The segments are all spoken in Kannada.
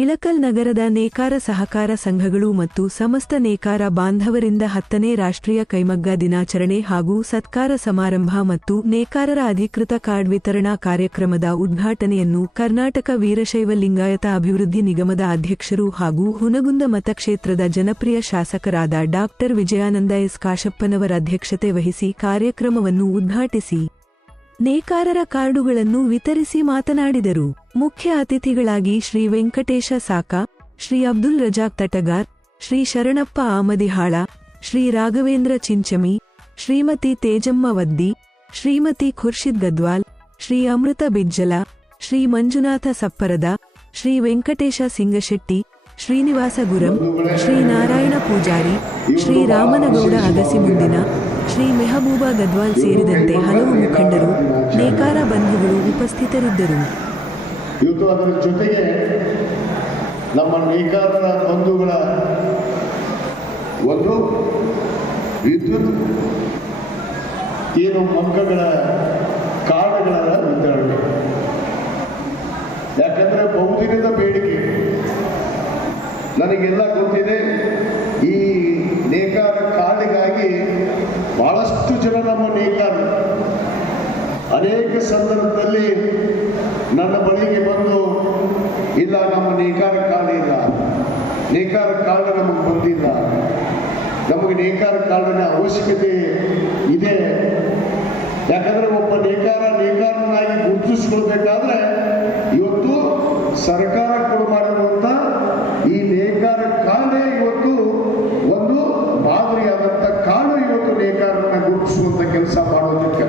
ಇಳಕಲ್ ನಗರದ ನೇಕಾರ ಸಹಕಾರ ಸಂಘಗಳು ಮತ್ತು ಸಮಸ್ತ ನೇಕಾರ ಬಾಂಧವರಿಂದ 10ನೇ ರಾಷ್ಟ್ರೀಯ ಕೈಮಗ್ಗ ದಿನಾಚರಣೆ ಹಾಗೂ ಸತ್ಕಾರ ಸಮಾರಂಭ ಮತ್ತು ನೇಕಾರರ ಅಧಿಕೃತ ಕಾರ್ಡ್ ವಿತರಣಾ ಕಾರ್ಯಕ್ರಮದ ಉದ್ಘಾಟನೆಯನ್ನು ಕರ್ನಾಟಕ ವೀರಶೈವ ಲಿಂಗಾಯತ ಅಭಿವೃದ್ಧಿ ನಿಗಮದ ಅಧ್ಯಕ್ಷರು ಹಾಗೂ ಹುನಗುಂದ ಮತಕ್ಷೇತ್ರದ ಜನಪ್ರಿಯ ಶಾಸಕರಾದ ಡಾ. ವಿಜಯಾನಂದ ಎಸ್ ಕಾಶಪ್ಪನವರ ಅಧ್ಯಕ್ಷತೆ ವಹಿಸಿ ಕಾರ್ಯಕ್ರಮವನ್ನು ಉದ್ಘಾಟಿಸಿ ನೇಕಾರರ ಕಾರ್ಡುಗಳನ್ನು ವಿತರಿಸಿ ಮಾತನಾಡಿದರು. ಮುಖ್ಯ ಅತಿಥಿಗಳಾಗಿ ಶ್ರೀ ವೆಂಕಟೇಶ ಸಾಕ, ಶ್ರೀ ಅಬ್ದುಲ್ ರಜಾಕ್ ತಟಗಾರ್, ಶ್ರೀ ಶರಣಪ್ಪ ಆಮದಿಹಾಳ, ಶ್ರೀ ರಾಘವೇಂದ್ರ ಚಿಂಚಮಿ, ಶ್ರೀಮತಿ ತೇಜಮ್ಮ ವದ್ದಿ, ಶ್ರೀಮತಿ ಖುರ್ಷಿದ್ ಗದ್ವಾಲ್, ಶ್ರೀ ಅಮೃತ ಬಿಜ್ಜಲ, ಶ್ರೀ ಮಂಜುನಾಥ ಸಪ್ಪರದ, ಶ್ರೀ ವೆಂಕಟೇಶ ಸಿಂಗಶೆಟ್ಟಿ, ಶ್ರೀನಿವಾಸ ಗುರಂ, ಶ್ರೀ ನಾರಾಯಣ ಪೂಜಾರಿ, ಶ್ರೀ ರಾಮನಗೌಡ ಅಗಸಿಮುಂದಿನ, ಶ್ರೀ ಮೆಹಬೂಬಾ ಗದ್ವಾಲ್ ಸೇರಿದಂತೆ ಹಲವು ಮುಖಂಡರು, ನೇಕಾರ ಬಂಧುಗಳು ಉಪಸ್ಥಿತರಿದ್ದರು. ಇವತ್ತು ಅದರ ಜೊತೆಗೆ ನಮ್ಮ ನೇಕಾರರ ಬಂಧುಗಳ ಒಂದು ವಿದ್ಯುತ್ ಏನು ಮಕ್ಕಳ ಕಾರ್ಡ್ಗಳ ವಿತರಣೆ. ಯಾಕಂದ್ರೆ ಬಹುದಿನದ ಬೇಡಿಕೆ ನನಗೆಲ್ಲ ಗೊತ್ತಿದೆ. ಈ ನೇಕಾರ ಕಾರ್ಡ್ಗಾಗಿ ಬಹಳಷ್ಟು ಜನ ನಮ್ಮ ನೇಕಾರರು ಅನೇಕ ಸಂದರ್ಭದಲ್ಲಿ ನನ್ನ ಬಳಿಗೆ ಬಂದು, ಇಲ್ಲ ನಮ್ಮ ನೇಕಾರ ಕಾರ್ಡ್ ಇಲ್ಲ, ನೇಕಾರ ಕಾರ್ಡ್ ನಮಗೆ ಬಂದಿಲ್ಲ, ನಮಗೆ ನೇಕಾರ ಕಾರ್ಡಿನ ಅವಶ್ಯಕತೆ ಇದೆ. ಯಾಕಂದ್ರೆ ಒಬ್ಬ ನೇಕಾರನಾಗಿ ಗುರುತಿಸ್ಕೊಳ್ಬೇಕಾದ್ರೆ ಇವತ್ತು ಸರ್ಕಾರ ಕೊಡು ಮಾಡಿರುವಂತ ಈ ನೇಕಾರ ಕಾರ್ಡೇ ಇವತ್ತು ಒಂದು ಮಾದರಿಯಾದಂಥ ಕಾರ್ಡು ಇವತ್ತು ನೇಕಾರರನ್ನ ಗುರುತಿಸುವಂತ ಕೆಲಸ ಮಾಡೋದಕ್ಕೆ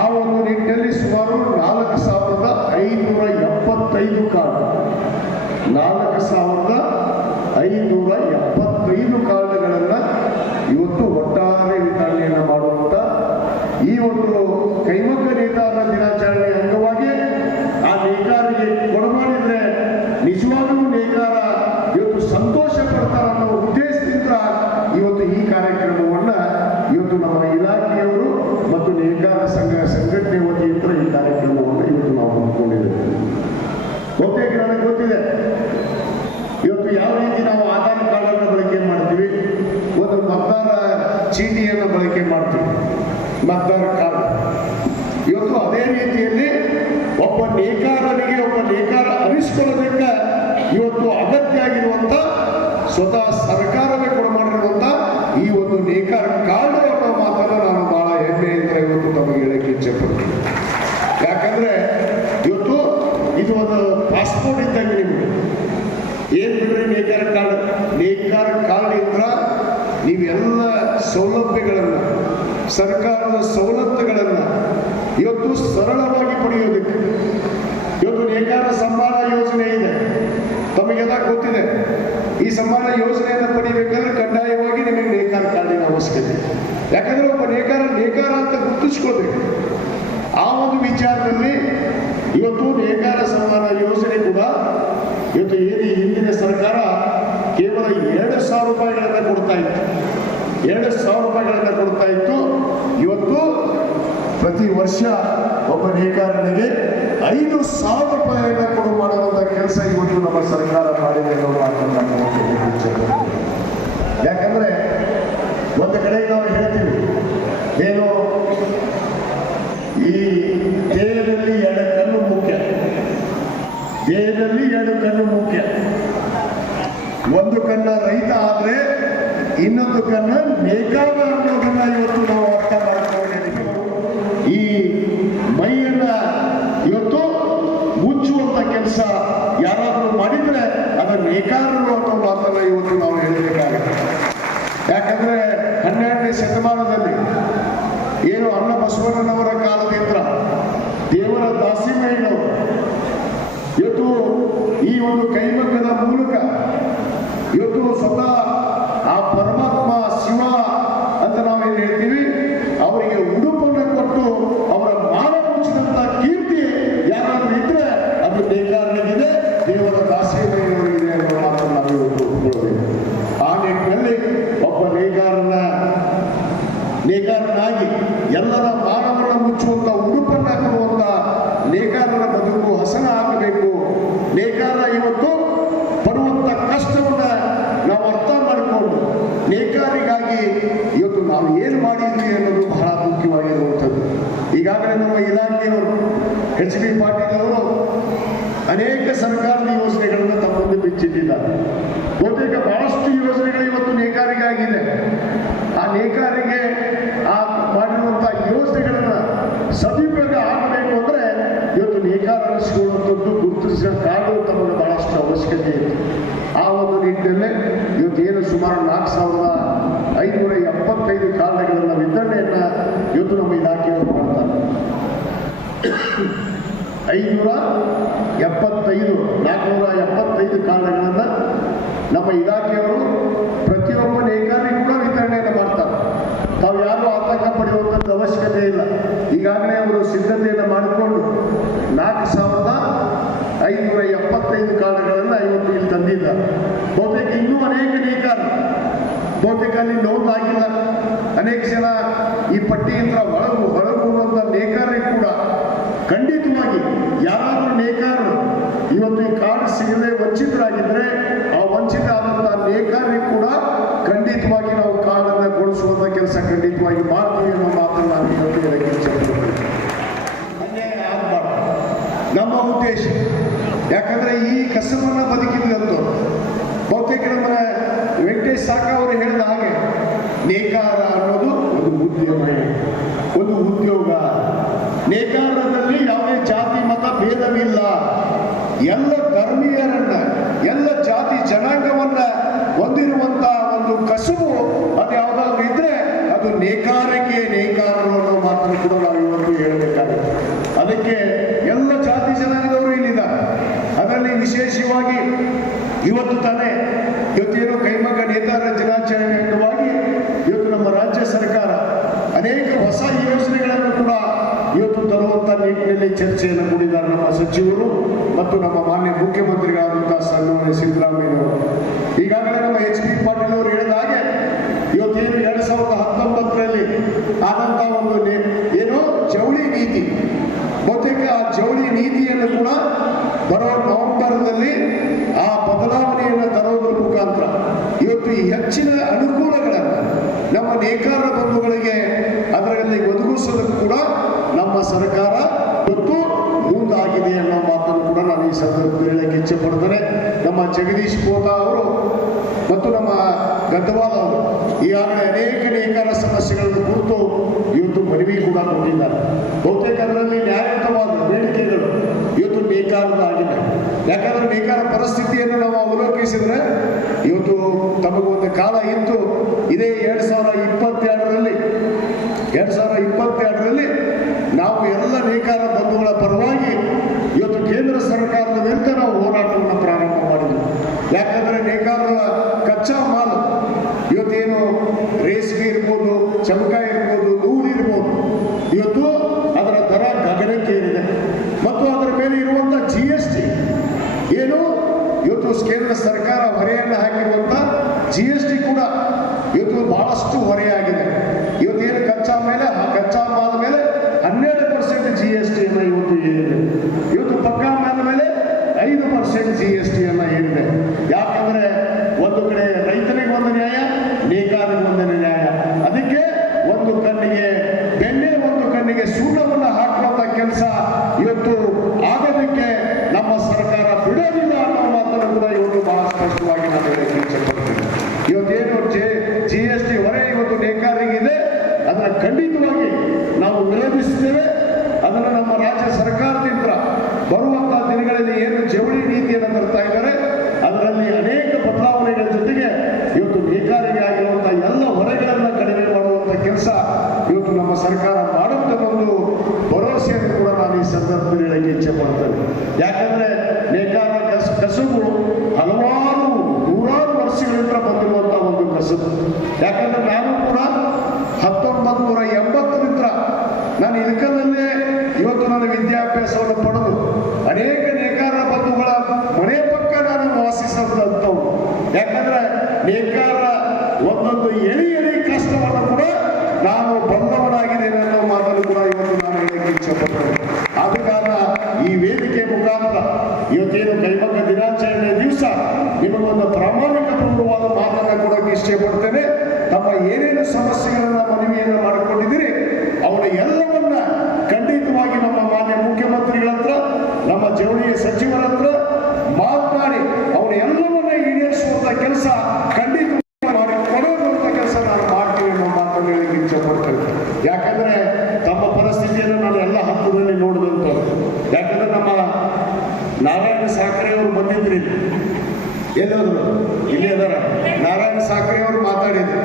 ಆ ಒಂದು ನಿಟ್ಟಿನಲ್ಲಿ ಸುಮಾರು 4,575 ಕಾರ್ಡ್, 4,575 ಕಾರ್ಡ್ಗಳನ್ನು ಇವತ್ತು ಒಟ್ಟಾರೆ ವಿತರಣೆಯನ್ನು ಮಾಡುವಂತ ಈ ಒಂದು ಕೈಮಗ್ಗ ನೇಕಾರ ದಿನಾಚರಣೆ ಅಂಗವಾಗಿ ಆ ನೇಕಾರಿಗೆ ಕೊಡಮಾಡಿದ್ರೆ ನಿಜವಾಗಲೂ ನೇಕಾರ ಇವತ್ತು ಸಂತೋಷ ಪಡ್ತಾರ ಅನ್ನೋ ಉದ್ದೇಶದಿಂದ ಇವತ್ತು ಈ ಕಾರ್ಯಕ್ರಮವನ್ನ ಇವತ್ತು ನಮ್ಮ ಇಲಾಖೆಯವರು ಮತ್ತು ನೇಕಾರ ಸಂಘಟನೆ ವತಿಯಿಂದ ಈ ಕಾರ್ಯಕ್ರಮವನ್ನು ಇವತ್ತು ನಾವು ಹಮ್ಮಿಕೊಂಡಿದ್ದೇವೆ. ಬಹುತೇಕ ನನಗೆ ಗೊತ್ತಿದೆ ಇವತ್ತು ಯಾವ ರೀತಿ ನಾವು ಆಧಾರ್ ಕಾರ್ಡ್ ಅನ್ನು ಬಳಕೆ ಮಾಡ್ತೀವಿ, ಒಂದು ಮತದಾರ ಚೀಟಿಯನ್ನು ಬಳಕೆ ಮಾಡ್ತೀವಿ, ಮತದಾರ ಕಾರ್ಡ್. ಇವತ್ತು ಅದೇ ರೀತಿಯಲ್ಲಿ ಒಬ್ಬ ನೇಕಾರ ಅನಿಸ್ಕೊಳ್ಳೋದಕ್ಕೆ ಇವತ್ತು ಅಗತ್ಯ ಆಗಿರುವಂತ ಸ್ವತಃ ಸರ್ಕಾರವೇ ಕೊಡಮಾಡಿರುವಂತ ಈ ಒಂದು ನೇಕಾರ ಕಾರ್ಡ್ ಅನ್ನೋ ಮಾತನ್ನು ನಾನು ಬಹಳ ಹೆಮ್ಮೆಯಿಂದ ಇವತ್ತು ತಮಗೆ ಹೇಳಕ್ಕೆ ಇಚ್ಛೆ ಪಡ್ತೀನಿ. ಯಾಕಂದ್ರೆ ಇವತ್ತು ಇದು ಒಂದು ಪಾಸ್ಪೋರ್ಟ್ ಇದ್ದಂಗೆ ನಿಮಗೆ ಏನ್ ಬಿಡ್ರಿ ನೇಕಾರ ಕಾರ್ಡ್ ಇಂದ ನೀವೆಲ್ಲ ಸೌಲಭ್ಯಗಳನ್ನ, ಸರ್ಕಾರದ ಸವಲತ್ತುಗಳನ್ನ ಇವತ್ತು ಸರಳವಾಗಿ ಪಡೆಯೋದಕ್ಕೆ ಇವತ್ತು ನೇಕಾರ ಸಮ್ಮಾನ ಯೋಜನೆ ಇದೆ. ತಮಗೆಲ್ಲ ಗೊತ್ತಿದೆ. ಈ ಸಮ್ಮಾನ ಯೋಜನೆಯನ್ನು ಪಡಿಬೇಕಾದ್ರೆ ಕಡ್ಡಾಯವಾಗಿ ನಿಮಗೆ ನೇಕಾರ ಕಾರ್ಡಿನ ಅವಶ್ಯಕತೆ. ಯಾಕಂದ್ರೆ ಒಬ್ಬ ನೇಕಾರ ಅಂತ ಗುರುತಿಸ್ಕೊಳ್ಬೇಕು. ಆ ಒಂದು ವಿಚಾರದಲ್ಲಿ ಇವತ್ತು ನೇಕಾರ ಸಮ್ಮಾನ ಯೋಜನೆ ಕೂಡ ಇವತ್ತು ಏನು ಹಿಂದಿನ ಸರ್ಕಾರ ಕೇವಲ 2,000 ರೂಪಾಯಿಗಳನ್ನ ಕೊಡ್ತಾ ಇತ್ತು, 2,000 ರೂಪಾಯಿಗಳನ್ನ ಕೊಡ್ತಾ ಇತ್ತು. ಇವತ್ತು ಪ್ರತಿ ವರ್ಷ ಒಬ್ಬ ನೇಕಾರನಿಗೆ 5,000 ರೂಪಾಯಿಗಳನ್ನ ಕೊಡು ಮಾಡುವಂತ ಕೆಲಸ ಇವತ್ತು ನಮ್ಮ ಸರ್ಕಾರ ಮಾಡಿದೆ. ಯಾಕಂದ್ರೆ ಒಂದು ಕಡೆ ನಾವು ಹೇಳ್ತೀವಿ, ಏನು ಈ ದೇಹದಲ್ಲಿ 2 ಕಣ್ಣು ಮುಖ್ಯ, ದೇಹದಲ್ಲಿ 2 ಕಣ್ಣು ಮುಖ್ಯ. ಒಂದು ಕಣ್ಣ ರೈತ ಆದ್ರೆ ಇನ್ನೊಂದು ಕಣ್ಣ ನೇಕಾರ ಅನ್ನೋದನ್ನ ಇವತ್ತು ನಾವು ಅರ್ಥ ಮಾಡ್ಕೊಂಡಿದ್ದೀವಿ. ಈ ಮೈಯನ್ನ ಇವತ್ತು ಮುಚ್ಚುವಂತ ಕೆಲಸ ಯಾರಾದ್ರೂ ಮಾಡಿದ್ರೆ ಅದು ನೇಕಾರರು ಅನ್ನೋ ಮಾತನ್ನ ಇವತ್ತು ನಾವು ಹೇಳಬೇಕಾಗುತ್ತೆ. ಯಾಕಂದ್ರೆ 12ನೇ ಶತಮಾನದಲ್ಲಿ ಏನು ಅಣ್ಣ ಬಸವಣ್ಣನವರ ಕಾಲದಿಂದ ದೇವರ ದಾಸಿಮಯ್ಯನವರು ಇವತ್ತು ಈ ಒಂದು ಕೈಮಗ್ಗದ ಮೂಲಕ ಇವತ್ತು ಸ್ವತಃ ಆ ಪರಮಾತ್ಮ ಶಿವ ಅಂತ ನಾವೇನು ಹೇಳ್ತೀವಿ, ಅವರಿಗೆ ಉಡುಪನ್ನು ಕೊಟ್ಟು ಅವರ ಮಾನ ಮುಚ್ಚಿದಂತ ಕೀರ್ತಿ ಯಾರಾದ್ರೂ ಇದ್ರೆ ಅದು ನೇಕಾರನಿಗಿದೆ, ದೇವರ ದಾಸಿಮಯ್ಯನವರಿಗಿದೆ ಅನ್ನೋ ಮಾತನ್ನು ನಾವು ಇವತ್ತು ಒಪ್ಪಿಕೊಳ್ಳಬೇಕು. ಆ ನಿಟ್ಟಿನಲ್ಲಿ ಒಬ್ಬ ನೇಕಾರನಾಗಿ ಎಲ್ಲರ ಮಾನವನ್ನು ಮುಚ್ಚುವಂತ ಉಡುಪನ್ನ ಕೊಡುವಂತ ನೇಕಾರರ ಬದುಕು ಹಸನ ಆಗಬೇಕು. ಎಚ್ ಬಿ ಪಾಟೀಲ್ ಅವರು ಅನೇಕ ಸರ್ಕಾರದ ಯೋಜನೆಗಳನ್ನು ತಮ್ಮ ಮುಂದೆ ಬಿಚ್ಚಿಟ್ಟಿದ್ದಾರೆ. ಬಹುತೇಕ ಬಹಳಷ್ಟು ಯೋಜನೆಗಳು ಇವತ್ತು ನೇಕಾರಿಗಾಗಿದೆ. ಆ ನೇಕಾರಿಗೆ ಆ ಮಾಡಿರುವಂತಹ ಯೋಜನೆಗಳನ್ನ ಸದುಪಯೋಗ ಆಗಬೇಕು ಅಂದ್ರೆ ಇವತ್ತು ನೇಕಾರ ಅನಿಸಿಕೊಳ್ಳುವಂಥದ್ದು ಗುರುತಿಸಿದ ಕಾರ್ಡು ತಮಗೆ ಬಹಳಷ್ಟು ಅವಶ್ಯಕತೆ ಇದೆ. ಆ ಒಂದು ನಿಟ್ಟಿನಲ್ಲೇ ಇವತ್ತೇನು ಸುಮಾರು 4,575 ಕಾರ್ಡ್ಗಳನ್ನ ವಿತರಣೆಯನ್ನ ಇವತ್ತು ನಮ್ಮ ಇಲಾಖೆಯವರು ಮಾಡ್ತಾರೆ. 475 ಕಾರ್ಡ್ಗಳನ್ನ ನಮ್ಮ ಇಲಾಖೆಯವರು ಪ್ರತಿಯೊಬ್ಬ ನೇಕಾರಿಗೂ ಕೂಡ ವಿತರಣೆಯನ್ನು ಮಾಡ್ತಾರೆ. ತಾವು ಯಾರು ಆತಂಕ ಪಡೆಯುವಂಥದ್ದು ಅವಶ್ಯಕತೆ ಇಲ್ಲ. ಈಗಾಗಲೇ ಅವರು ಸಿದ್ಧತೆಯನ್ನು ಮಾಡಿಕೊಂಡು 4,575 ಕಾರ್ಡ್ಗಳನ್ನು ಇವತ್ತು ಇಲ್ಲಿ ತಂದಿದ್ದಾರೆ. ಬಹುತೇಕ ಇನ್ನೂ ಅನೇಕ ನೇಕಾರರು ಬಹುತೇಕ ಅಲ್ಲಿ ನೋಂದಾಗಿಲ್ಲ. ಅನೇಕ ಜನ ಈ ಪಟ್ಟಿಯಿಂದ ಹೊರಗುವಂಥ ನೇಕಾರರಿಗೆ ಕೂಡ ಖಂಡಿತವಾಗಿ ಯಾರಾದರೂ ನೇಕಾರರು ಇವತ್ತು ಈ ಕಾರ್ಡ್ ಸಿಗದೆ ವಂಚಿತರಾಗಿದ್ದರೆ ಆ ವಂಚಿತ ಆದಂತಹ ನೇಕಾರರಿಗೆ ಕೂಡ ಖಂಡಿತವಾಗಿ ನಾವು ಕಾರ್ಡನ್ನು ಕೊಡಿಸುವಂಥ ಕೆಲಸ ಖಂಡಿತವಾಗಿ ಮಾಡ್ತೀವಿ ಅನ್ನೋ ಮಾತನ್ನು ನಾನು ಇವತ್ತು ಹೇಳಕ್ಕೆ ಇಚ್ಛೆಪಡ್ತೀನಿ. ಅನ್ಯಾಯ ಆಗಬಾರ್ದು ನಮ್ಮ ಉದ್ದೇಶ. ಯಾಕಂದ್ರೆ ಈ ಕಸಬನ್ನು ಬದುಕಿದಂತೂ ಬಹುತೇಕ ನಮ್ಮ ವೆಂಕಟೇಶ್ ಸಾಕ ಅವರು ಹೇಳಿದ ಹಾಗೆ ನೇಕಾರ ಅನ್ನೋದು ಒಂದು ಉದ್ಯೋಗ. ನೇಕಾರರಲ್ಲಿ ಯಾವುದೇ ಜಾತಿ ಮತ ಭೇದವಿಲ್ಲ. ಎಲ್ಲ ಧರ್ಮೀಯರನ್ನ ಎಲ್ಲ ಜಾತಿ ಜನಾಂಗವನ್ನ ಹೊಂದಿರುವಂತಹ ಒಂದು ಕಸುಬು ಅದು ಯಾವುದಾದ್ರೂ ಇದ್ರೆ ಅದು ನೇಕಾರರು ಅನ್ನೋ ಮಾತನ್ನು ಕೂಡ ನಾವು ಇವತ್ತು ಹೇಳಬೇಕಾಗುತ್ತೆ. ಅದಕ್ಕೆ ಎಲ್ಲ ಜಾತಿ ಜನಾಂಗದವರು ಇಲ್ಲಿದ್ದಾರೆ. ಅದರಲ್ಲಿ ವಿಶೇಷವಾಗಿ ಇವತ್ತು ತಾನೇ ಇವತ್ತೇನು ಕೈಮಗ್ಗ ನೇತಾರ ದಿನಾಚರಣೆ ಅಂಗವಾಗಿ ಇವತ್ತು ನಮ್ಮ ರಾಜ್ಯ ಸರ್ಕಾರ ಅನೇಕ ಹೊಸ ಯೋಜನೆಗಳನ್ನು ಕೂಡ ಇವತ್ತು ತರುವಂತ ನಿಟ್ಟಿನಲ್ಲಿ ಚರ್ಚೆಯನ್ನು ಕೂಡಿದ್ದಾರೆ ನಮ್ಮ ಸಚಿವರು ಮತ್ತು ನಮ್ಮ ಮಾನ್ಯ ಮುಖ್ಯಮಂತ್ರಿಗಳಾದಂತಹ ಸನ್ಮಾನ್ಯ ಸಿದ್ದರಾಮಯ್ಯನವರು. ಈಗಾಗಲೇ ನಮ್ಮ ಎಚ್ ಬಿ ಪಾಟೀಲ್ ಅವರು ಹೇಳಿದ ಹಾಗೆ ಇವತ್ತೇನು 2019ರಲ್ಲಿ ಆದಂತಹ ಒಂದು ಏನು ಜವಳಿ ನೀತಿ, ಬಹುತೇಕ ಆ ಜವಳಿ ನೀತಿಯನ್ನು ಕೂಡ ಬರೋ ನವೆಂಬರ್ನಲ್ಲಿ ಆ ಬದಲಾವಣೆಯನ್ನು ತರೋದ್ರ ಮುಖಾಂತರ ಇವತ್ತು ಈ ಹೆಚ್ಚಿನ ಅನುಕೂಲಗಳನ್ನು ನಮ್ಮ ನೇಕಾರ ಬಂಧುಗಳಿಗೆ ಅದರಲ್ಲಿ ಒದಗಿಸೋದಕ್ಕೂ ಕೂಡ ನಮ್ಮ ಸರ್ಕಾರ ಇವತ್ತು ಮುಂದಾಗಿದೆ ಅನ್ನೋ ಮಾತನ್ನು ಕೂಡ ನಾನು ಈ ಸಂದರ್ಭದಲ್ಲಿ ಹೇಳಕ್ಕೆ ಇಚ್ಛೆ ಪಡ್ತೇನೆ. ನಮ್ಮ ಜಗದೀಶ್ ಕೋಟಾ ಅವರು ಮತ್ತು ನಮ್ಮ ಗದ್ದವಾಲ್ ಅವರು ಈಗಾಗಲೇ ಅನೇಕ ನೇಕಾರ ಸಮಸ್ಯೆಗಳನ್ನು ಕುರಿತು ಇವತ್ತು ಮನವಿ ಕೂಡ ಕೊಟ್ಟಿದ್ದಾರೆ. ಬಹುತೇಕ ಅದರಲ್ಲಿ ನ್ಯಾಯಯುತವಾದ ಬೇಡಿಕೆಗಳು ಇವತ್ತು ನೇಕಾರದಾಗಿದೆ. ಯಾಕಂದ್ರೆ ನೇಕಾರ ಪರಿಸ್ಥಿತಿಯನ್ನು ನಾವು ಅವಲೋಕಿಸಿದ್ರೆ ಇವತ್ತು ತಮಗೊಂದು ಕಾಲ ಇತ್ತು. ಇದೇ 2022ರಲ್ಲಿ ನಾವು ಎಲ್ಲ ನೇಕಾರ ಬಂಧುಗಳ ಪರವಾಗಿ ಇವತ್ತು ಕೇಂದ್ರ ಸರ್ಕಾರದ ವಿರುದ್ಧ ನಾವು ಹೋರಾಟವನ್ನು ಪ್ರಾರಂಭ ಮಾಡಿದ್ವಿ. ಯಾಕಂದ್ರೆ ನೇಕಾರರ ಕಚ್ಚಾ ಮಾಲು ಇವತ್ತೇನು ರೇಷ್ಮೆ ಇರ್ಬೋದು, ಚಮಕಾಯಿ ಇರ್ಬೋದು, ನೂಲು ಇರ್ಬೋದು, ಇವತ್ತು ಅದರ ದರ ಗಗನಕ್ಕೆ ಏರಿದೆ. ಮತ್ತು ಅದರ ಮೇಲೆ ಇರುವಂತ GST ಏನು ಇವತ್ತು ಕೇಂದ್ರ ಸರ್ಕಾರ ಹೊರೆಯನ್ನು ಹಾಕಿರುವಂತ GST ಕೂಡ ಇವತ್ತು ಬಹಳಷ್ಟು ಹೊರೆಯಾಗಿದೆ. ಇವತ್ತೇನು ಕಚ್ಚಾ ಮಾಲ ಮೇಲೆ 12% GST ಇವತ್ತು ಏರಿದೆ. ಇವತ್ತು ಪಕ್ಕಾ ಮಾಲ ಮೇಲೆ 5% GST ಏರಿದೆ. ಯಾಕಂದ್ರೆ ಒಂದು ಕಡೆ ರೈತನಿಗೆ ಒಂದು ನ್ಯಾಯ, ನೇಕಾರರಿಗೆ ಒಂದು ನ್ಯಾಯ. ಅದಕ್ಕೆ ಒಂದು ಕಣ್ಣಿಗೆ ಬೆಣ್ಣೆ, ಒಂದು ಕಣ್ಣಿಗೆ ಸುಣ್ಣವನ್ನು ಹಾಕುವಂತ ಕೆಲಸ ಇವತ್ತು ಆಗೋದಕ್ಕೆ ನಮ್ಮ ಸರ್ಕಾರ ಬಿಡೋದಿಲ್ಲ ಅನ್ನೋ ಮಾತನ್ನು ಕೂಡ ಇವತ್ತು ಬಹಳ ಸ್ಪಷ್ಟವಾಗಿ ನಾನು ಹೇಳಕ್ಕೆ ಇಚ್ಛೆಪಡ್ತೀನಿ. ಇವತ್ತೇನು GST ಹೊರೆ ಇವತ್ತು ನೇಕಾರರಿಗಿದೆ, ಅದನ್ನ ಖಂಡಿತವಾಗಿ ನಾವು ವಿರೋಧಿಸುತ್ತೇವೆ. ಅದನ್ನು ನಮ್ಮ ರಾಜ್ಯ ಸರ್ಕಾರದಿಂದ ಬರುವಂತಹ ದಿನಗಳಲ್ಲಿ ಏನು ಜವಳಿ ನೀತಿಯನ್ನು ತರ್ತಾ ಇದ್ದಾರೆ ಅದರಲ್ಲಿ ಅನೇಕ ಬದಲಾವಣೆಗಳ ಜೊತೆಗೆ ಇವತ್ತು ನೇಕಾರಿಗೆ ಆಗಿರುವಂತಹ ಎಲ್ಲ ಹೊರೆಗಳನ್ನು ಕಡಿಮೆ ಮಾಡುವಂತ ಕೆಲಸ ಇವತ್ತು ನಮ್ಮ ಸರ್ಕಾರ ಮಾಡುತ್ತೆ ಒಂದು ಭರವಸೆಯನ್ನು ಕೂಡ ನಾನು ಈ ಸಂದರ್ಭದಲ್ಲಿ ಹೇಳಕ್ಕೆ ಇಚ್ಛೆ ಪಡ್ತೇನೆ. ಯಾಕಂದ್ರೆ ನೇಕಾರ ಕಸುಬು ಹಲವಾರು ನೂರಾರು ವರ್ಷಗಳಿಂದ ಬಂದಿರುವಂತಹ ಒಂದು ಕಸುಬು. ಯಾಕಂದ್ರೆ ನಾನು ಕೂಡ 1980ರಿಂದ ನಾನು ಇಳಕಲ್ಲೇ ಇವತ್ತು ನನ್ನ ವಿದ್ಯಾಭ್ಯಾಸವನ್ನು ಪಡೆದು ಅನೇಕ ನೇಕಾರ ಬಂಧುಗಳ ಮನೆ ಪಕ್ಕ ನಾನು ವಾಸಿಸಿದಂಥವು. ಯಾಕಂದ್ರೆ ನೇಕಾರ ಒಂದೊಂದು ಎಳಿ ಕಷ್ಟವನ್ನು ಕೂಡ ನಾನು ಬಂದವನಾಗಿದ್ದೇನೆ ಅನ್ನೋ ಮಾತನ್ನು ಕೂಡ ಇವತ್ತು ನಾನು ಹೇಳಕ್ಕೆ ಇಚ್ಛೆಪಡ್ತೇನೆ. ಆದ ಕಾರಣ ಈ ವೇದಿಕೆ ಮುಖಾಂತರ ಇವತ್ತೇನು ಕೈಮಗ್ಗ ದಿನಾಚರಣೆ ದಿವಸ ನಿಮಗೊಂದು ಪ್ರಾಮಾಣಿಕ ಪೂರ್ವವಾದ ಮಾತನ್ನು ಕೊಡೋಕೆ ಇಷ್ಟಪಡ್ತೇನೆ. ತಮ್ಮ ಏನೇನು ಸಮಸ್ಯೆಗಳನ್ನ ಮನವಿಯನ್ನು ಮಾಡಿಕೊಂಡಿದ್ದೀರಿ ಅವನ ಎಲ್ಲವನ್ನ ಖಂಡಿತವಾಗಿ ನಮ್ಮ ಮಾನ್ಯ ಮುಖ್ಯಮಂತ್ರಿಗಳ ಜವಳಿ ಸಚಿವರ ಹತ್ರ ಮಾತನಾಡಿ ಅವರ ಎಲ್ಲವನ್ನ ಈಡೇರಿಸುವಂತ ಕೆಲಸ ಖಂಡಿತ ಮಾಡಿ ಕೊಡುವಂತ ಕೆಲಸ ನಾನು ಮಾಡ್ತೀನಿ ಅನ್ನೋ ಮಾತನ್ನು ಹೇಳಲಿಕ್ಕೆ ಇಚ್ಛೆ ಪಡ್ತೇನೆ. ಯಾಕಂದ್ರೆ ತಮ್ಮ ಪರಿಸ್ಥಿತಿಯನ್ನು ನಾನು ಎಲ್ಲ ಹಂತದಲ್ಲಿ ನೋಡಿದಂತ. ಯಾಕಂದ್ರೆ ನಮ್ಮ ನಾರಾಯಣ ಸಾಕರೆ ಅವರು ಬಂದಿದ್ರಿ, ಎಲ್ಲಾದ್ರು ಇಲ್ಲಿ ಅದರ ನಾರಾಯಣ ಸಾಕರೆ ಅವರು ಮಾತಾಡಿದ್ರು,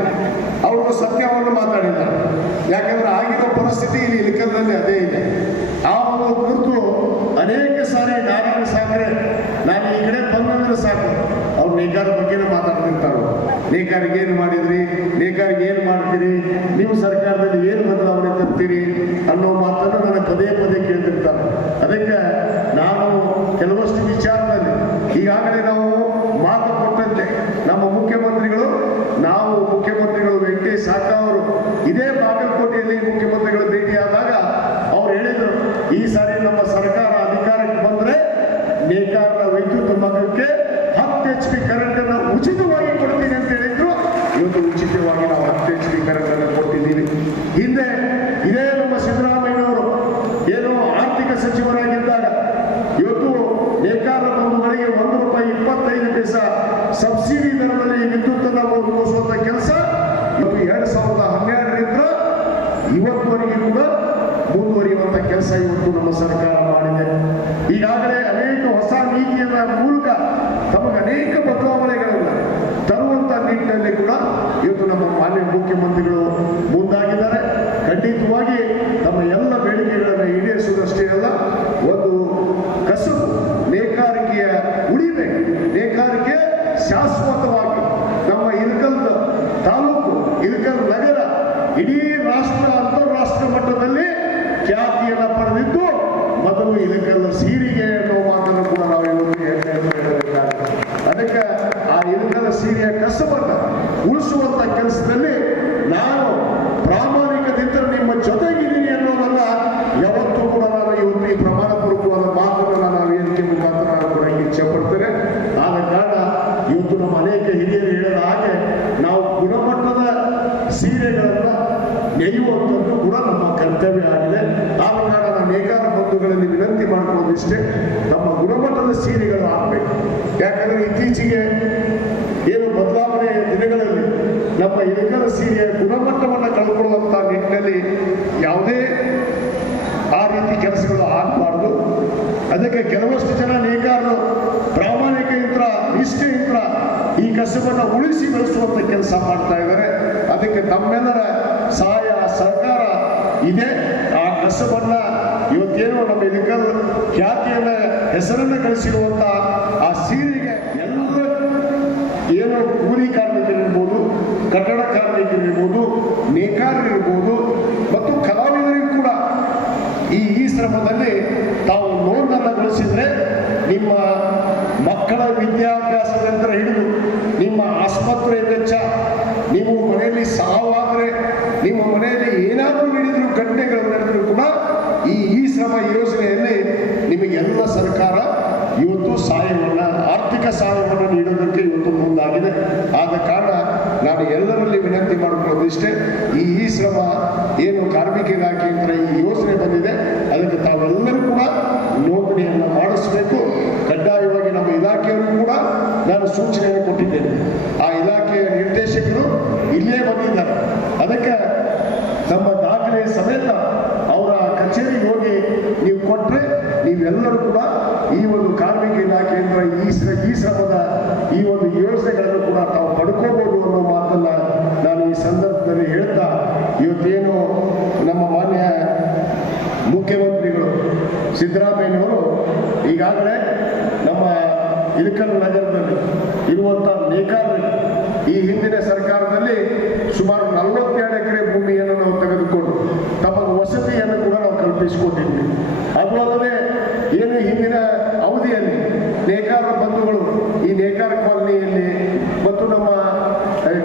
ಅವರು ಸತ್ಯವನ್ನು ಮಾತಾಡಿದ್ದಾರೆ. ಯಾಕಂದ್ರೆ ಆಗಿರೋ ಪರಿಸ್ಥಿತಿ ಇಲ್ಲಿ ಇಲಕಲ್ನಲ್ಲಿ ಅದೇ ಇದೆ. ಆ ಒಂದು ಕುರಿತು ಅನೇಕ ಸಾರಿ ನಾರಾಯಣ ಸಾಕರೆ ನಾನು ಈ ಕಡೆ ಬಂದಂದ್ರೆ ಸಾಕು ಅವ್ರು ನೇಕಾರ ಬಗ್ಗೆನೇ ಮಾತಾಡ್ತಿರ್ತಾರೆ. ನೇಕಾರಿಗೆ ಏನು ಮಾಡಿದ್ರಿ, ನೇಕಾರಿಗೆ ಏನು ಮಾಡ್ತೀರಿ, ನೀವು ಸರ್ಕಾರದಲ್ಲಿ ಏನು ಬದಲಾವಣೆ ತರ್ತೀರಿ ಅನ್ನೋ ಮಾತನ್ನು ನನಗೆ ಪದೇ ಪದೇ ಕೇಳ್ತಿರ್ತಾರೆ. ಅದಕ್ಕೆ ನಾನು ಕೆಲವಷ್ಟು ವಿಚಾರದಲ್ಲಿ ಈಗಾಗಲೇ ನಾವು ಮಾತು ಕೊಟ್ಟಂತೆ ನಮ್ಮ ಮುಖ್ಯಮಂತ್ರಿಗಳು ವೆಂಕಟೇಶ್ ಸಾಕ ಅವರು ಇದೇ ಬಾಗಲಕೋಟೆಯಲ್ಲಿ ಮುಖ್ಯಮಂತ್ರಿಗಳ ಭೇಟಿಯಾದಾಗ ಅವ್ರು ಹೇಳಿದರು, ಈ ಸಾರಿ ನಮ್ಮ ಸರ್ಕಾರ ಅಧಿಕಾರಕ್ಕೆ ಬಂದ್ರೆ ನೇಕಾರರ ವಿದ್ಯುತ್ ಮಗಕ್ಕೆ 10 HP ಕರೆಂಟ್ ಅನ್ನು ಉಚಿತವಾಗಿ ಕೊಡ್ತೀನಿ ಅಂತ ಹೇಳಿದ್ರು. ಇವತ್ತು ಉಚಿತವಾಗಿ ನಾವು 10 HP ಕರೆಂಟ್ ಅನ್ನು ಕೊಟ್ಟಿದ್ದೀವಿ. ಹಿಂದೆ ಇದೇ ನಮ್ಮ ಸಿದ್ದರಾಮಯ್ಯನವರು ಏನು ಆರ್ಥಿಕ ಸಚಿವರಾಗಿದ್ದಾಗ ಇವತ್ತು ನೇಕಾರ ಬಂಧುಗಳಿಗೆ ₹1.25 ಸಬ್ಸಿಡಿ ದರದಲ್ಲಿ ವಿದ್ಯುತ್ ಅನ್ನು ಒದಗಿಸುವಂತ ಕೆಲಸ ಇವತ್ತು 2012ರಿಂದ ಇವತ್ತುವರೆಗೆ ಕೂಡ ಮುಂದುವರಿಯುವಂತ ಕೆಲಸ ಇವತ್ತು ನಮ್ಮ ಸರ್ಕಾರ ಮಾಡಿದೆ. ಈಗಾಗಲೇ ಅನೇಕ ಹೊಸ ನೀತಿಯ ಮೂಲಕ ತಮಗೆ ಅನೇಕ ಬದಲಾವಣೆಗಳನ್ನು ತರುವಂತ ನಿಟ್ಟಿನಲ್ಲಿ ಕೂಡ ಇವತ್ತು ನಮ್ಮ ಮಾನ್ಯ ಮುಖ್ಯಮಂತ್ರಿಗಳು ಮುಂದಾಗಿದ್ದಾರೆ. ಖಂಡಿತವಾಗಿ ತಮ್ಮ ಎಲ್ಲ ಬೇಡಿಕೆಗಳನ್ನು ಈಡೇರಿಸುವುದಷ್ಟೇ ಅಲ್ಲ, ಒಂದು ಕಸುಬು ನೇಕಾರಿಕೆಯ ಉಳಿಬೇಕು, ನೇಕಾರಿಕೆ ಶಾಶ್ವತವಾಗಿ ನಮ್ಮ ಇಳಕಲ್ ತಾಲೂಕು, ಇಳಕಲ್ ನಗರ ಇಡೀ ರಾಷ್ಟ್ರ ಅಂತಾರಾಷ್ಟ್ರ ಮಟ್ಟದಲ್ಲಿ ಖ್ಯಾತಿಯನ್ನು ಪಡೆದಿದ್ದು ಮೊದಲು ಇಳಕಲ್ ಸೀರೆಗೆ ಅನ್ನೋ ಮಾತನ್ನು ಕೂಡ ನಾವು ಇವತ್ತು ಹೇಳಬೇಕಾಗುತ್ತೆ. ಅದಕ್ಕೆ ಆ ಇಳಕಲ್ ಸೀರೆಯ ಕಸಬನ್ನು ಉಳಿಸುವಂತ ಕೆಲಸದಲ್ಲಿ ನಾನು ಪ್ರಾಮಾಣಿಕದಿಂದ ನಿಮ್ಮ ಜೊತೆಗಿದ್ದೀನಿ ಅನ್ನೋದನ್ನ ಯಾವತ್ತೂ ಕೂಡ ನಾನು ಇವತ್ತು ಈ ಪ್ರಮಾಣ ಪೂರ್ವಕವಾದ ಮಾತನ್ನು ನಾನು ವೇದಿಕೆ ಮುಖಾಂತರ ಕೂಡ ಇಚ್ಛೆ ಪಡ್ತೇನೆ. ಆದ ಕಾರಣ ಇವತ್ತು ನಮ್ಮ ಅನೇಕ ಹಿರಿಯರು ಹೇಳಿದ ಹಾಗೆ ನಾವು ಗುಣಮಟ್ಟದ ಸೀರೆಗಳನ್ನು ನೆಯ್ಯುವಂಥದ್ದು ಕೂಡ ನಮ್ಮ ಕರ್ತವ್ಯ ಆಗಿದೆ. ಆದ ಕಾರಣ ನಾನು ನೇಕಾರ ಬಂಧುಗಳಲ್ಲಿ ವಿನಂತಿ ಮಾಡ್ಕೊಳ್ಳೋದಿಷ್ಟೇ, ನಮ್ಮ ಗುಣಮಟ್ಟದ ಸೀರೆಗಳು ಆಗಬೇಕು. ಯಾಕಂದ್ರೆ ಇತ್ತೀಚೆಗೆ ಏನು ಬದಲಾವಣೆಯ ದಿನಗಳಲ್ಲಿ ನಮ್ಮ ಇಳಕಲ್ ಸೀರೆಯ ಗುಣಮಟ್ಟವನ್ನು ಕಳ್ಕೊಳ್ಳುವಂತ ನಿಟ್ಟಿನಲ್ಲಿ ಯಾವುದೇ ಆ ರೀತಿ ಕೆಲಸಗಳು ಆಗಬಾರ್ದು. ಅದಕ್ಕೆ ಕೆಲವಷ್ಟು ಜನ ನೇಕಾರರು ಪ್ರಾಮಾಣಿಕಯಿಂದ ನಿಷ್ಠೆಯಿಂದ ಈ ಕಸಬನ್ನು ಉಳಿಸಿ ಬೆಳೆಸುವಂತ ಕೆಲಸ ಮಾಡ್ತಾ ಇದ್ದಾರೆ. ಅದಕ್ಕೆ ತಮ್ಮೆಲ್ಲರ ಸಹಾಯ ಸಹಕಾರ ಇದೆ. ಆ ಕಸಬನ್ನ ಇವತ್ತೇನು ನಮ್ಮ ಇಳಕಲ್ ಖ್ಯಾತಿಯನ್ನ ಹೆಸರನ್ನು ಗಳಿಸಿರುವಂತ ಆ ಸೀರೆಗೆ ಎಲ್ಲ ಏನು ಕೂಲಿ ಕಾರ್ಮಿಕರಿರ್ಬೋದು, ಕಟ್ಟಡ ಕಾರ್ಮಿಕರಿರ್ಬೋದು, ನೇಕಾರರಿರ್ಬೋದು ಮತ್ತು ಕಲಾವಿದರಿಗೂ ಕೂಡ ಈ ಶ್ರಮದಲ್ಲಿ ತಾವು ನೋಂದನ್ನು ಗಳಿಸಿದ್ರೆ ನಿಮ್ಮ ಮಕ್ಕಳ ವಿದ್ಯಾಭ್ಯಾಸದಿಂದ ಹಿಡಿದು ನಿಮ್ಮ ಆಸ್ಪತ್ರೆ ವೆಚ್ಚ, ನೀವು ಮನೆಯಲ್ಲಿ ಸಾವಾದರೆ, ನಿಮ್ಮ ಮನೆಯಲ್ಲಿ ಏನಾದರೂ ನಡೆದರೂ ಘಟನೆಗಳು ನಡೆದರೂ ಕೂಡ ಈ ಶ್ರಮ ಯೋಜನೆಯಲ್ಲಿ ನಿಮಗೆಲ್ಲ ಸರ್ಕಾರ ಇವತ್ತು ಸಹಾಯವನ್ನು, ಆರ್ಥಿಕ ಸಹಾಯವನ್ನು ನೀಡೋದಕ್ಕೆ ಇವತ್ತು ಮುಂದಾಗಿದೆ. ಆದ ಕಾರಣ ನಾನು ಎಲ್ಲರಲ್ಲಿ ವಿನಂತಿ ಮಾಡಿಕೊಳ್ಳೋದಿಷ್ಟೇ, ಈ ಶ್ರಮ ಏನು ಕಾರ್ಮಿಕ ಇಲಾಖೆಯಿಂದ ಈ ಯೋಜನೆ ಬಂದಿದೆ ಅದಕ್ಕೆ ತಾವೆಲ್ಲರೂ ಕೂಡ ನೋಂದಣಿಯನ್ನು ಮಾಡಿಸಬೇಕು. ಕಡ್ಡಾಯವಾಗಿ ನಮ್ಮ ಇಲಾಖೆಯವರು ಕೂಡ ನಾನು ಸೂಚನೆಯನ್ನು ಕೊಟ್ಟಿದ್ದೇನೆ. ಆ ಇಲಾಖೆಯ ನಿರ್ದೇಶಕರು ಇಲ್ಲೇ ಬಂದಿದ್ದಾರೆ. ಅದಕ್ಕೆ ನಮ್ಮ ದಾಖಲೆ ಸಮೇತ ಅವರ ಕಚೇರಿಗೆ ಹೋಗಿ ನೀವು ಕೊಟ್ಟರೆ ನೀವೆಲ್ಲರೂ ಕೂಡ ಈ ಒಂದು ಕಾರ್ಮಿಕ ಇಲಾಖೆಯಿಂದ ಈ ಶ್ರಮದ ಈ ಒಂದು ಯೋಜನೆಗಳನ್ನು ಕೂಡ ತಾವು ಪಡ್ಕೋಬಹುದು ಅನ್ನೋ ಮಾತನ್ನ ನಾನು ಈ ಸಂದರ್ಭದಲ್ಲಿ ಹೇಳ್ತಾ, ಇವತ್ತೇನು ನಮ್ಮ ಮಾನ್ಯ ಮುಖ್ಯಮಂತ್ರಿಗಳು ಸಿದ್ದರಾಮಯ್ಯನವರು ಈಗಾಗಲೇ ನಮ್ಮ ಇಳಕಲ್ ನಗರದಲ್ಲಿ ಇರುವಂತ ನೇಕಾರರಿಗೆ ಈ ಹಿಂದಿನ ಸರ್ಕಾರದಲ್ಲಿ ಸುಮಾರು 42 ಎಕರೆ ಭೂಮಿಯನ್ನು ನಾವು ತೆಗೆದುಕೊಂಡು ತಮಗೆ ವಸತಿಯನ್ನು ಕೂಡ ನಾವು ಕಲ್ಪಿಸಿಕೊಟ್ಟಿದ್ವಿ. ಅದು ಅಲ್ಲದೆ ಏನು ಹಿಂದಿನ ಅವಧಿಯಲ್ಲಿ ನೇಕಾರ ಬಂಧುಗಳು ಈ ನೇಕಾರ ಕಾಲನಿಯಲ್ಲಿ ಮತ್ತು ನಮ್ಮ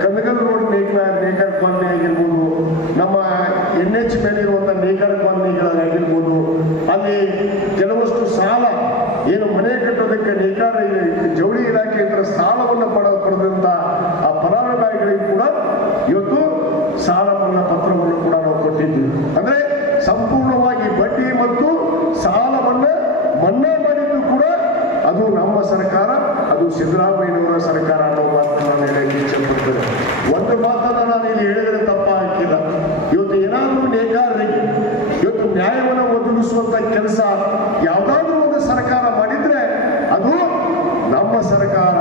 ಕಂದಗಲ್ ರೋಡ್ ನೇಕಾರ ಕಾಲನಿ ಆಗಿರ್ಬೋದು, ನಮ್ಮ NH ಮೇಲಿರುವಂಥ ನೇಕಾರ ಕಾಲನಿಗಳಾಗಿರ್ಬೋದು, ಅಲ್ಲಿ ಕೆಲವಷ್ಟು ಸಾಲ ಏನು ಮನೆ ಕಟ್ಟೋದಕ್ಕೆ ನೇಕಾರ ಜವಳಿ ಇಲಾಖೆಯಿಂದ ಸಾಲವನ್ನು ಪಡೆದಂತ ಆ ಫಲಾನುಭವಿಗಳಿಗೆ ಕೂಡ ಇವತ್ತು ಸಾಲ ಮನ್ನಾ ಪತ್ರವನ್ನು ಕೂಡ ನಾವು ಕೊಟ್ಟಿದ್ವಿ. ಅಂದ್ರೆ ಸಂಪೂರ್ಣವಾಗಿ ಬಡ್ಡಿ ಮತ್ತು ಸಾಲವನ್ನು ಮನ್ನಾ ಮಾಡಿದ್ದು ಅದು ನಮ್ಮ ಸರ್ಕಾರ, ಅದು ಸಿದ್ದರಾಮಯ್ಯನವರ ಸರ್ಕಾರ ಅನ್ನೋ ಮಾತನ್ನು ನಾನು ಹೇಳಕ್ಕೆ ಇಚ್ಛೆಪಡ್ತೇನೆ. ಒಂದು ಮಾತನ್ನು ನಾನು ಇಲ್ಲಿ ಹೇಳಿದರೆ ತಪ್ಪಾಗಿಲ್ಲ. ಇವತ್ತು ಏನಾದರೂ ನೇಕಾರರಿಗೆ ಇವತ್ತು ನ್ಯಾಯವನ್ನು ಒದಗಿಸುವಂತ ಕೆಲಸ ಯಾವುದಾದ್ರೂ ಒಂದು ಸರ್ಕಾರ ಮಾಡಿದ್ರೆ ಅದು ನಮ್ಮ ಸರ್ಕಾರ,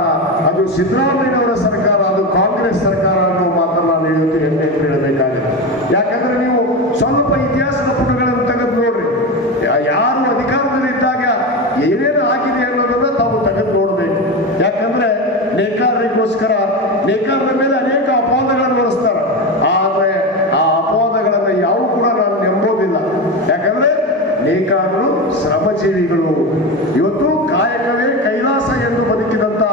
ಅದು ಸಿದ್ದರಾಮಯ್ಯನವರ ಸರ್ಕಾರ, ಅದು ಕಾಂಗ್ರೆಸ್ ಸರ್ಕಾರ ಅನ್ನೋ ಮಾತನ್ನು ನಾನು ಇವತ್ತು ಹೆಮ್ಮೆ ಹೇಳಬೇಕಾಗಿದೆ. ಯಾಕಂದ್ರೆ ನೀವು ಸ್ವಲ್ಪ ಇತಿಹಾಸದ ಪುಟಗಳನ್ನು ತೆಗೆದು ನೋಡ್ರಿ, ಯಾರು ಅಧಿಕಾರದಲ್ಲಿದ್ದಾಗ ಏನೇನು ಆಗಿದೆ ಅನ್ನೋದನ್ನ ತಾವು ತೆಗೆದು ನೋಡ್ಬೇಕು. ಯಾಕಂದ್ರೆ ನೇಕಾರರಿಗೋಸ್ಕರ ನೇಕಾರರ ಮೇಲೆ ಅನೇಕ ಅಪವಾದಗಳನ್ನು ಹೊರಿಸ್ತಾರೆ. ಆದ್ರೆ ಆ ಅಪವಾದಗಳನ್ನ ಯಾವ ಕೂಡ ನಾನು ನಂಬೋದಿಲ್ಲ. ಯಾಕಂದ್ರೆ ನೇಕಾರರು ಶ್ರಮಜೀವಿಗಳು. ಇವತ್ತು ಕಾಯಕವೇ ಕೈಲಾಸ ಎಂದು ಬದುಕಿದಂತ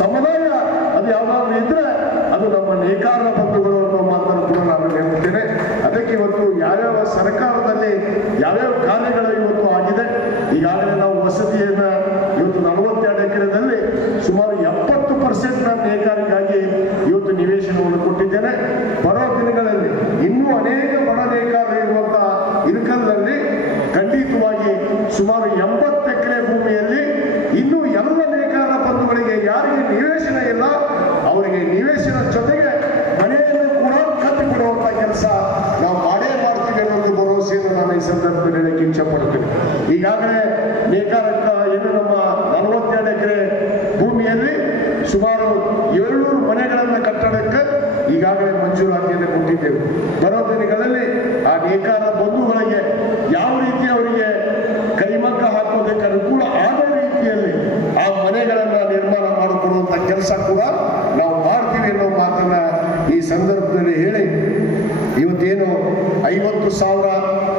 ಸಮುದಾಯ ಅದು ಯಾವ್ದಾದ್ರು ಇದ್ರೆ ಅದು ನಮ್ಮ ನೇಕಾರರ ಬಂಧುಗಳು ಅನ್ನೋ ಮಾತನ್ನು ಕೂಡ ನಾನು ಹೇಳ್ತೇನೆ. ಅದಕ್ಕೆ ಇವತ್ತು ಯಾವ್ಯಾವ ಸರ್ಕಾರದಲ್ಲಿ ಯಾವ್ಯಾವ ಕಾರ್ಯಗಳು ಇವತ್ತು ಆಗಿದೆ. ಈಗಾಗಲೇ ನಾವು ವಸತಿಯನ್ನ ಇವತ್ತು 42 ಎಕರೆದಲ್ಲಿ ಸುಮಾರು 70% ನಾನು ನೇಕಾರಿಗಾಗಿ ಇವತ್ತು ನಿವೇಶನವನ್ನು ಕೊಟ್ಟಿದ್ದೇನೆ. ಬರೋ ದಿನಗಳಲ್ಲಿ ಇನ್ನೂ ಅನೇಕ ಬಡ ನೇಕಾರರು ಇರುವಂತಹ ಇಳಕಲ್ನಲ್ಲಿ ಖಂಡಿತವಾಗಿ ಸುಮಾರು 80 ಎಕರೆ ಭೂಮಿಯಲ್ಲಿ ಇನ್ನೂ ಎಲ್ಲ ನೇಕಾರ ಬಂಧುಗಳಿಗೆ ಯಾರಿಗೆ ನಿವೇಶನ ಇಲ್ಲ ಅವರಿಗೆ ನಿವೇಶನ ಜೊತೆಗೆ ಮನೆಯನ್ನು ಕೂಡ ಕಟ್ಟಿಕೊಡುವಂತ ಕೆಲಸ ನಾವು ಮಾಡೇ ಮಾಡ್ತೀವಿ ಅನ್ನೋ ಭರವಸೆಯನ್ನು ನಾನು ಈ ಸಂದರ್ಭದಲ್ಲಿ ಹೇಳಕ್ಕೆ ಇಚ್ಛೆಪಡ್ತೇನೆ. ಈಗಾಗಲೇ ನೇಕಾರಕ್ಕ ಏನು ನಮ್ಮ 42 ಎಕರೆ ಭೂಮಿಯಲ್ಲಿ ಸುಮಾರು 700 ಮನೆಗಳನ್ನ ಕಟ್ಟಡಕ್ಕೆ ಈಗಾಗಲೇ ಮಂಜೂರಾತಿಯನ್ನು ಕೊಟ್ಟಿದ್ದೇವೆ. ಬರೋ ದಿನಗಳಲ್ಲಿ ಆ ನೇಕಾರ ಬಂಧುಗಳಿಗೆ ಯಾವ ರೀತಿ ಅವರಿಗೆ ಕೈಮಗ್ಗ ಹಾಕೋದಕ್ಕೆ ಅನುಕೂಲ ಆಗೋ ರೀತಿಯಲ್ಲಿ ಆ ಮನೆಗಳನ್ನ ನಿರ್ಮಾಣ ಮಾಡಿಕೊಡುವಂತ ಕೆಲಸ ಕೂಡ ನಾವು ಮಾಡ್ತೀವಿ ಅನ್ನೋ ಮಾತನ್ನ ಈ ಸಂದರ್ಭದಲ್ಲಿ ಹೇಳಿ, ಇವತ್ತೇನು 50,000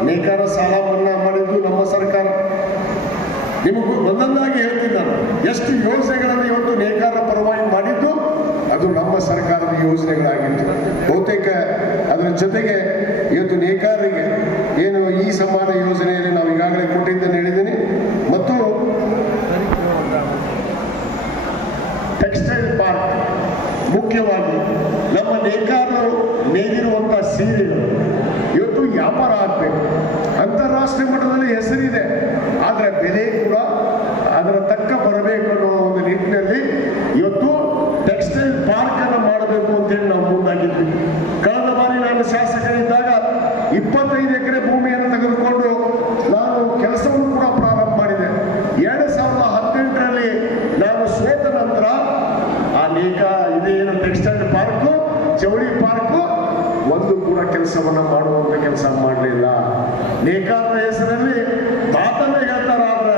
ನೇಕಾರ ಸಾಲ ಮನ್ನಾ ಮಾಡಿದ್ದು ನಮ್ಮ ಸರ್ಕಾರ. ನಿಮಗೂ ಒಂದೊಂದಾಗಿ ಹೇಳ್ತೀನಿ ನಾನು, ಎಷ್ಟು ಯೋಜನೆಗಳನ್ನು ಇವತ್ತು ನೇಕಾರ ಪರವಾಗಿ ಮಾಡಿದ್ದು ಅದು ನಮ್ಮ ಸರ್ಕಾರದ ಯೋಜನೆಗಳಾಗಿತ್ತು. ಬಹುತೇಕ ಅದರ ಜೊತೆಗೆ ಇವತ್ತು ನೇಕಾರರಿಗೆ ಏನು ಈ ಸಮಾನ ಯೋಜನೆಯಲ್ಲಿ ನಾವು ಈಗಾಗಲೇ ಕೊಟ್ಟಿದ್ದನ್ನು ಹೇಳಿದ್ದೀನಿ. ಮತ್ತು ಟೆಕ್ಸ್ಟೈಲ್ ಪಾರ್ಕ್, ಮುಖ್ಯವಾಗಿ ನಮ್ಮ ನೇಕಾರರು ನೇದಿರುವಂತಹ ಸೀರೆಗಳು ಇವತ್ತು ವ್ಯಾಪಾರ ಆಗಬೇಕು. ಅಂತಾರಾಷ್ಟ್ರೀಯ ಮಟ್ಟದಲ್ಲಿ ಹೆಸರಿದೆ, ಆದರೆ ಬೆಲೆ ಕೂಡ ಅದರ ತಕ್ಕ ಬರಬೇಕು ಅನ್ನೋ ಒಂದು ನಿಟ್ಟಿನಲ್ಲಿ ಇವತ್ತು ಟೆಕ್ಸ್ಟೈಲ್ ಪಾರ್ಕ್ ಅನ್ನು ಮಾಡಬೇಕು ಅಂತೇಳಿ ನಾವು ಮುಂದಾಗಿದ್ವಿ. ಕಳೆದ ಬಾರಿ ನಾನು ಶಾಸಕರಿದ್ದಾಗ 25 ಎಕರೆ ಭೂಮಿಯನ್ನು ತೆಗೆದುಕೊಂಡು ನಾನು ಕೆಲಸವನ್ನು ಕೂಡ ಪ್ರಾರಂಭ ಮಾಡಿದೆ. 2018ರಲ್ಲಿ ನಾನು ಸೋತ ನಂತರ ಆ ಇದೇನು ಟೆಕ್ಸ್ಟೈಲ್ ಪಾರ್ಕು, ಜವಳಿ ಪಾರ್ಕು ಒಂದು ಕೂಡ ಕೆಲಸವನ್ನ ಮಾಡುವಂತ ಕೆಲಸ ಮಾಡಲಿಲ್ಲ. ನೇಕಾರರ ಹೆಸರಲ್ಲಿ ಮಾತನ್ನ ಹೇಳ್ತಾರ, ಆದ್ರೆ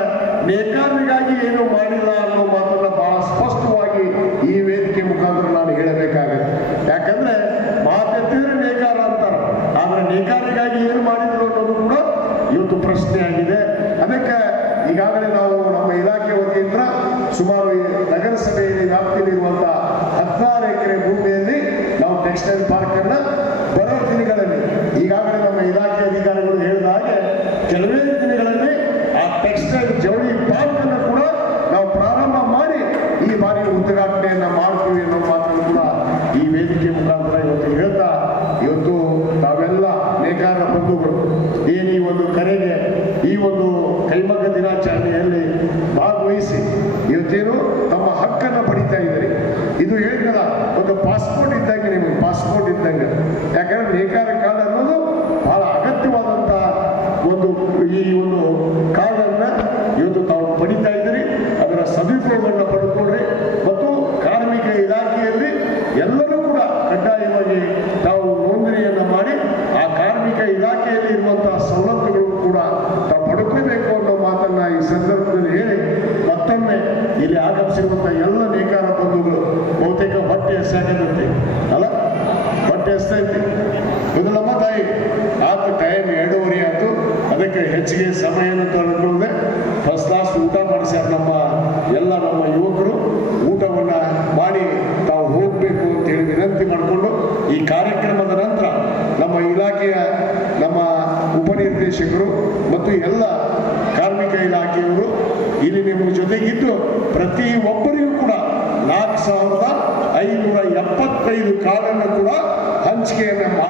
ನೇಕಾರರಿಗಾಗಿ ಏನು ಮಾಡಿಲ್ಲ ಅನ್ನೋ ಮಾತನ್ನ ಬಹಳ ಸ್ಪಷ್ಟವಾಗಿ ಈ ವೇದಿಕೆ ಮುಖಾಂತರ ನಾನು ಹೇಳಬೇಕಾಗುತ್ತೆ. ಯಾಕಂದ್ರೆ ಮಾತೆತ್ತಿದ್ರೆ ನೇಕಾರ ಅಂತಾರ, ಆದ್ರೆ ನೇಕಾರರಿಗಾಗಿ ಏನು ಮಾಡಿದ್ರು ಅನ್ನೋದು ಕೂಡ ಇವತ್ತು ಪ್ರಶ್ನೆ ಆಗಿದೆ. ಅದಕ್ಕೆ ಈಗಾಗಲೇ ನಾವು ನಮ್ಮ ಇಲಾಖೆ ವತಿಯಿಂದ ಸುಮಾರು ನಗರಸಭೆಯಲ್ಲಿ ವ್ಯಾಪ್ತಿಯಲ್ಲಿರುವಂತಹ 16 ಎಕರೆ ಭೂಮಿಯಲ್ಲಿ ನಾವು ಟೆಕ್ಸ್ಟೈಲ್ ಪಾರ್ಕ್ ಅನ್ನ ಬರೋ ದಿನಗಳಲ್ಲಿ ಈಗಾಗಲೇ ನಮ್ಮ ಇಲಾಖೆ ಅಧಿಕಾರಿಗಳು ಹೇಳಿದ ಹಾಗೆ ಕೆಲವೇ ದಿನಗಳಲ್ಲಿ ಆ ಟೆಕ್ಸ್ಟೈಲ್ ಜವಳಿ ಪಾರ್ಕ್ ಅನ್ನು ಕೂಡ ನಾವು ಪ್ರಾರಂಭ ಮಾಡಿ ಈ ಬಾರಿ ಉದ್ಘಾಟನೆಯನ್ನ ಮಾಡ್ತೀವಿ ಅನ್ನೋ ಮಾತನ್ನು ಕೂಡ ಈ ವೇದಿಕೆ ಮುಖಾಂತರ ಇವತ್ತು ಹೇಳ್ತಾ, ಇವತ್ತು ತಾವೆಲ್ಲ ನೇಕಾರ ಬಂಧುಗಳು ಏನು ಈ ಒಂದು ಕರೆಗೆ, ಈ ಒಂದು ಕೈಮಗ್ಗ ದಿನಾಚರಣೆಯಲ್ಲಿ ಭಾಗವಹಿಸಿ ಇವತ್ತೇನು ತಮ್ಮ ಹಕ್ಕನ್ನು ಪಡಿತಾ ಇದ್ದೀರಿ. ಇದು ಹೇಳಿದಲ್ಲ, ಒಂದು ಪಾಸ್ಪೋರ್ಟ್ ಇದ್ದಂಗೆ, ನಿಮಗೆ ಪಾಸ್ಪೋರ್ಟ್ ಇದ್ದಂಗೆ. ಯಾಕಂದ್ರೆ ನೇಕಾರ ಕಾರ್ಡ್ ಅನ್ನೋದು ಬಹಳ ಅಗತ್ಯವಾದಂತ ಒಂದು ಈ ಒಂದು ಕಾರ್ಡ್ ಅನ್ನ ಇವತ್ತು ತಾವು ಪಡಿತಾ ಇದ್ದೀರಿ. ಅದರ ಸದುಪಯೋಗವನ್ನು ಪಡ್ಕೊಂಡ್ರಿ. ಮತ್ತು ಕಾರ್ಮಿಕ ಇಲಾಖೆಯಲ್ಲಿ ಎಲ್ಲರೂ ಕೂಡ ಕಡ್ಡಾಯವಾಗಿ ತಾವು ನೋಂದಣಿಯನ್ನು ಮಾಡಿ ಆ ಕಾರ್ಮಿಕ ಇಲಾಖೆಯಲ್ಲಿ ಇರುವಂತಹ ಸವಲತ್ತುಗಳು ಕೂಡ ತಾವು ಪಡ್ಕೋಬೇಕು ಅನ್ನೋ ಮಾತನ್ನ ಈ ಸಂದರ್ಭದಲ್ಲಿ ಹೇಳಿ, ಮತ್ತೊಮ್ಮೆ ಇಲ್ಲಿ ಆಗಮಿಸಿರುವಂತಹ ಎಲ್ಲ ನೇಕಾರ ಬಂಧುಗಳು ಬಹುತೇಕ ಹೊಟ್ಟೆ ಹಸಿಯಾಗೈತಿ ಅಲ್ಲ, ಹೊಟ್ಟೆ ಹಸ್ತೈತಿ. ಇದು ನಮ್ಮ ತಾಯಿ ಆತ ಟೈಮ್ 2:30 ಆಯ್ತು. ಅದಕ್ಕೆ ಹೆಚ್ಚಿಗೆ ಸಮಯವನ್ನು ತಗೊಂಡೆ ಫಸ್ಟ್ ಕ್ಲಾಸ್ ಊಟ ಮಾಡಿಸ್ಯಾರ ನಮ್ಮ ಯುವಕರು. ಊಟವನ್ನ ಮಾಡಿ ತಾವು ಹೋಗಬೇಕು ಅಂತ ಹೇಳಿ ವಿನಂತಿ ಮಾಡಿಕೊಂಡು ಈ ಕಾರ್ಯಕ್ರಮದ ನಂತರ ನಮ್ಮ ಇಲಾಖೆಯ ನಮ್ಮ ಉಪನಿರ್ದೇಶಕರು ಮತ್ತು ಎಲ್ಲ ಕಾರ್ಮಿಕ ಇಲಾಖೆಯವರು ಇಲ್ಲಿ ನಿಮ್ಮ ಜೊತೆಗಿದ್ದು ಪ್ರತಿ ಒಬ್ಬರಿಗೂ ಕೂಡ 4,575 ಕಾರ್ಡನ್ನು ಕೂಡ ಹಂಚಿಕೆಯನ್ನು